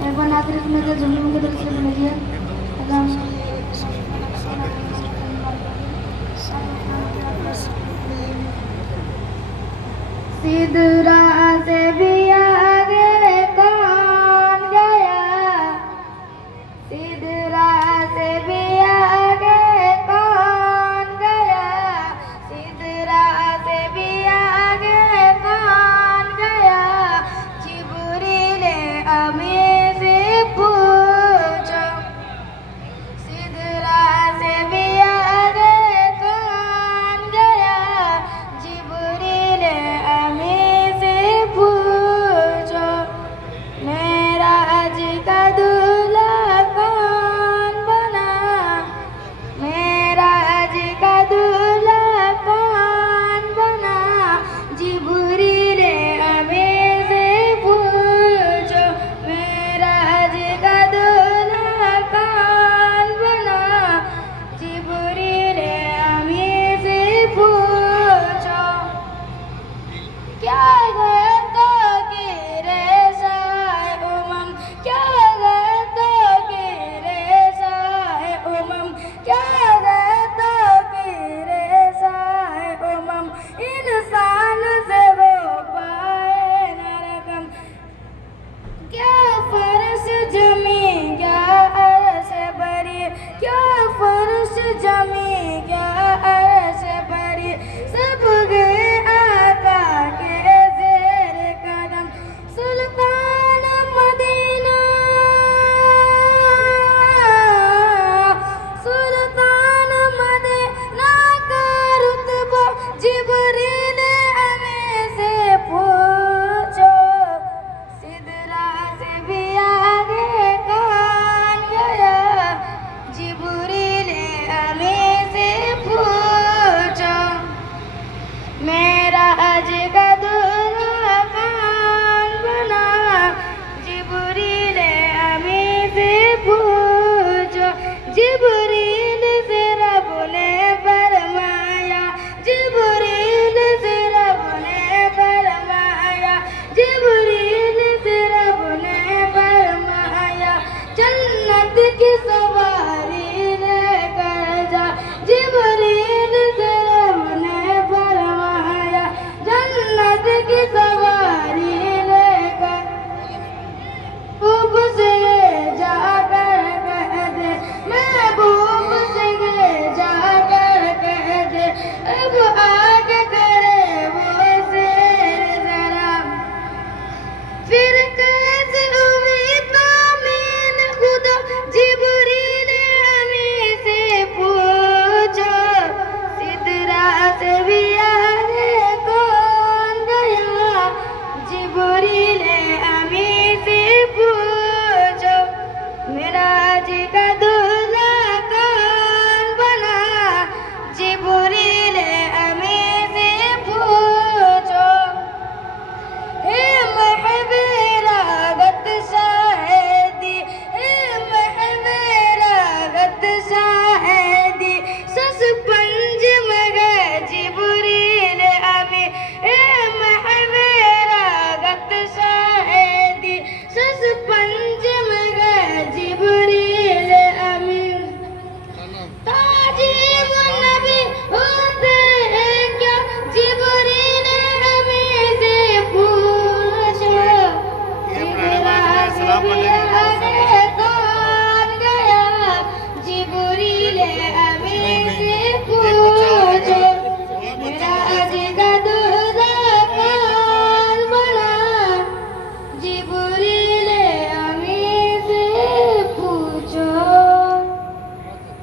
मेहरबान आखिर में तो जमीन को तरफ से मिलिए सिद्धरा से भी आगे कौन गया, सिद्धरा से भी आगे कौन गया, सिद्धरा से भी आगे कौन गया, जिब्रील अमीर से पूछो, सिद्धरा से भी आगे कौन गया, जिब्रील अमीर से पूछो, मेरा आज का दूल्हा कौन बना, मेरा आज का दूल्हा कौन बना, जिब्रील अमीर से पूछो, मेरा आज का दूल्हा कौन बना, जिब्रील अमीर से पूछो, क्या गलतों की रेसाए उमम, क्या गलतों की रेसाए उमम, क्या गलतों की रेसाए उमम, इंसान से वो पाए न रकम, क्या फर्श जमी क्या अर्श बरी, क्या फर्श जमी क्या अर्श बरी, सब गए आका के ज़ेर कदम, सुल्तान मदीना, सुल्तान मदीना का रुतबा, जिब्रील अमीर से पूछो, सिद्धरा से भी आगे कौन गया, जिब्रील अमीर से पूछो, मेरा आज का दूल्हा कौन बना, जिब्रील अमीर से पूछो, जिब्रील से रब ने फरमाया, जिब्रील से रब ने फरमाया, जिब्रील से रब ने फरमाया, जन्नत की सवारी लेकर जा, जिब्रील से रब ने फरमाया, जन्नत की सवारी लेकर, महबूब से जाकर कह दे, महबूब से जाकर कह दे, अब आगे करे वो शेर जरा, फिर कैसे उम्मीद आमीन खुदा, जिब्रील अमीर से पूछो, सिद्धरा से भी आगे कौन गया, जिब्रील अमीर से पूछो, मेरा आज का दूल्हा कौन बना, जिब्रील अमीर से पूछो, हे महबूब शाहिदी, हे महबूब शाहिदी, सस पंज मगे जिब्रील अमीर, हे महबूब शाहिदी, सस पंज मगे जिब्रील अमीर, ताजीब नबी होते हैं क्या, जिब्रील अमीर से पूछो, सलाम